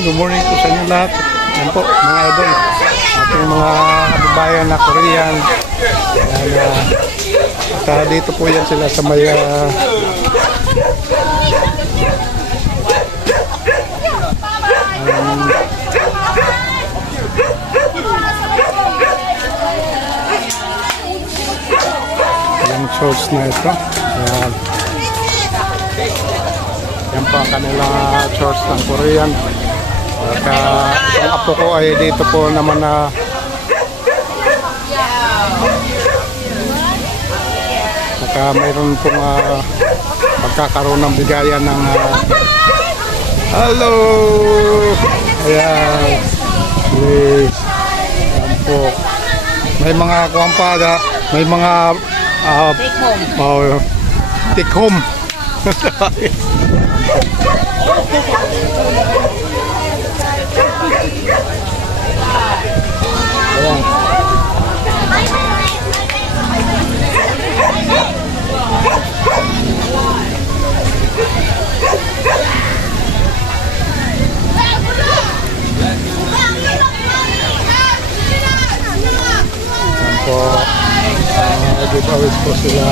good morning po sa inyo lahat. Yan po, mga idol. Ating mga kababayan na Korean. Yan, dito po yan sila sa may yung church na ito. Yan. Yan po ang kanilang church ng Korean. At itong apo ko ay dito po naman na mayroon pong magkakaroon ng bigayan ng hello! Ayan. Please. Yan po. May mga kuwampaga, may mga take home. Ayan. Po, giveaways po sila.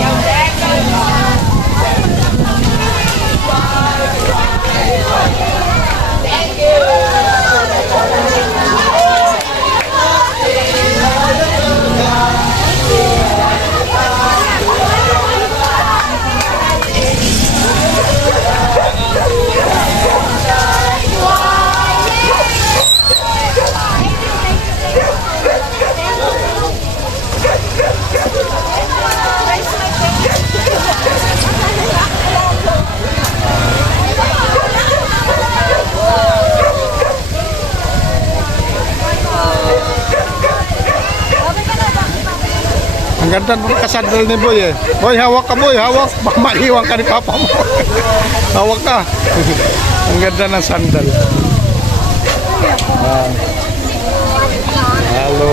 Ang ganda ng kasandal ni Boy eh. Boy, hawak ka Boy, hawak. Baka maiwan ka ni Papa mo. Hawak ka. Ang ganda ng sandal. Hello.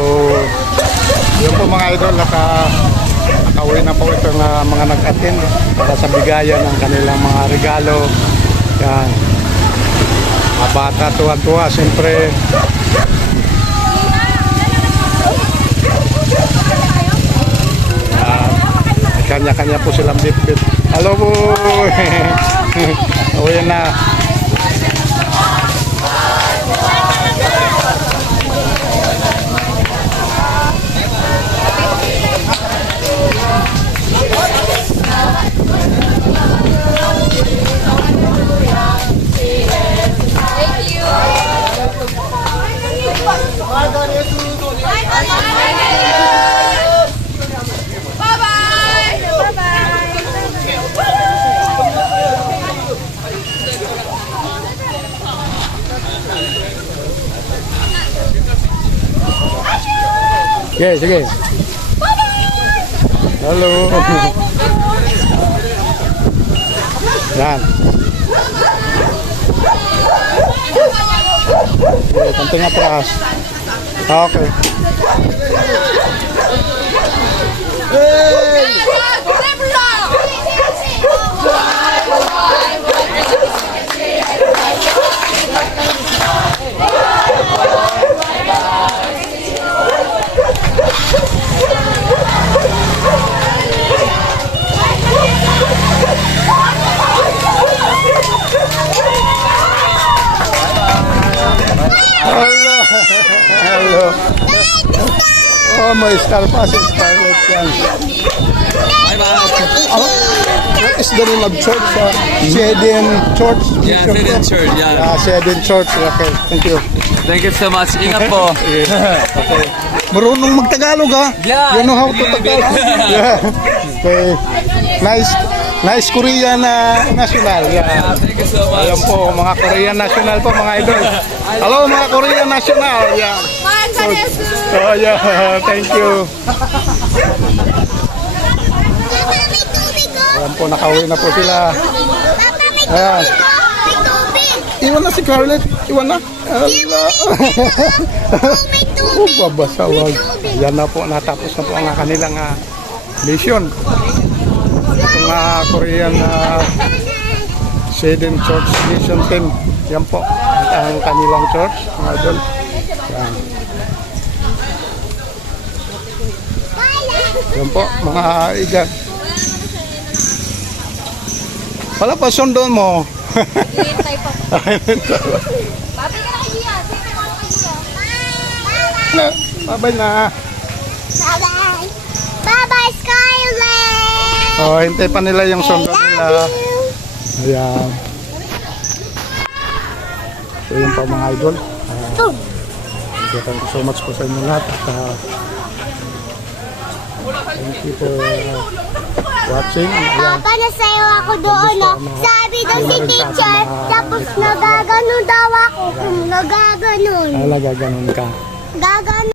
Yun po mga idol, nakauwi na po itong mga nag-attend para sa bigayan ng kanilang mga regalo. Yan. Mga bata, tuwa-tuwa, siyempre. Kanya-kanya po silang bit-bit. Hello po! O yan na. Sige, sige. Halo. Yan. Okay, konting atras. Okay. Hey! Hello. Oh, may star pa si Scarlett yan. What is the name of church? Shedin Church? Yeah, Shedin Church. Yeah. Shedin Church. Okay, thank you. Thank you so much. Ingat po. Okay. Marunong mag-Tagalog ha? Yeah. You know how to Tagalog? Yeah. Okay. Nice Korean national. Yeah. Thank you so much. Ayan po, mga Korean national po, mga idol. Hello, mga Korean national. Yeah. Oh, yeah. Thank you. Ayan po, nakauwi na po sila. Ayan. Iwan na si Scarlett. Iwan na. Babasawag. Yan na po, natapos na po ang kanilang mission. Itong Korean Shedin Church Mission 10. Yan po, ang kanilang church, mga idol. Yan. Yan po, mga igan. Wala pa, sundon mo. Hintay pa. Babi ka na kay Gia. Sige ka na kay Gia. Babay na. Bye-bye. Bye-bye, Skyler. Oh, hintay pa nila yung sundon nila. Ayan. So yun po mga idol. Thank you so much po sa inyo lahat. Thank you for watching. Ayan. Papa, nasayaw ako doon na. Sabi daw si teacher, tapos nagaganon daw ako. Nagaganon. Talaga ganun ka. Gaganon.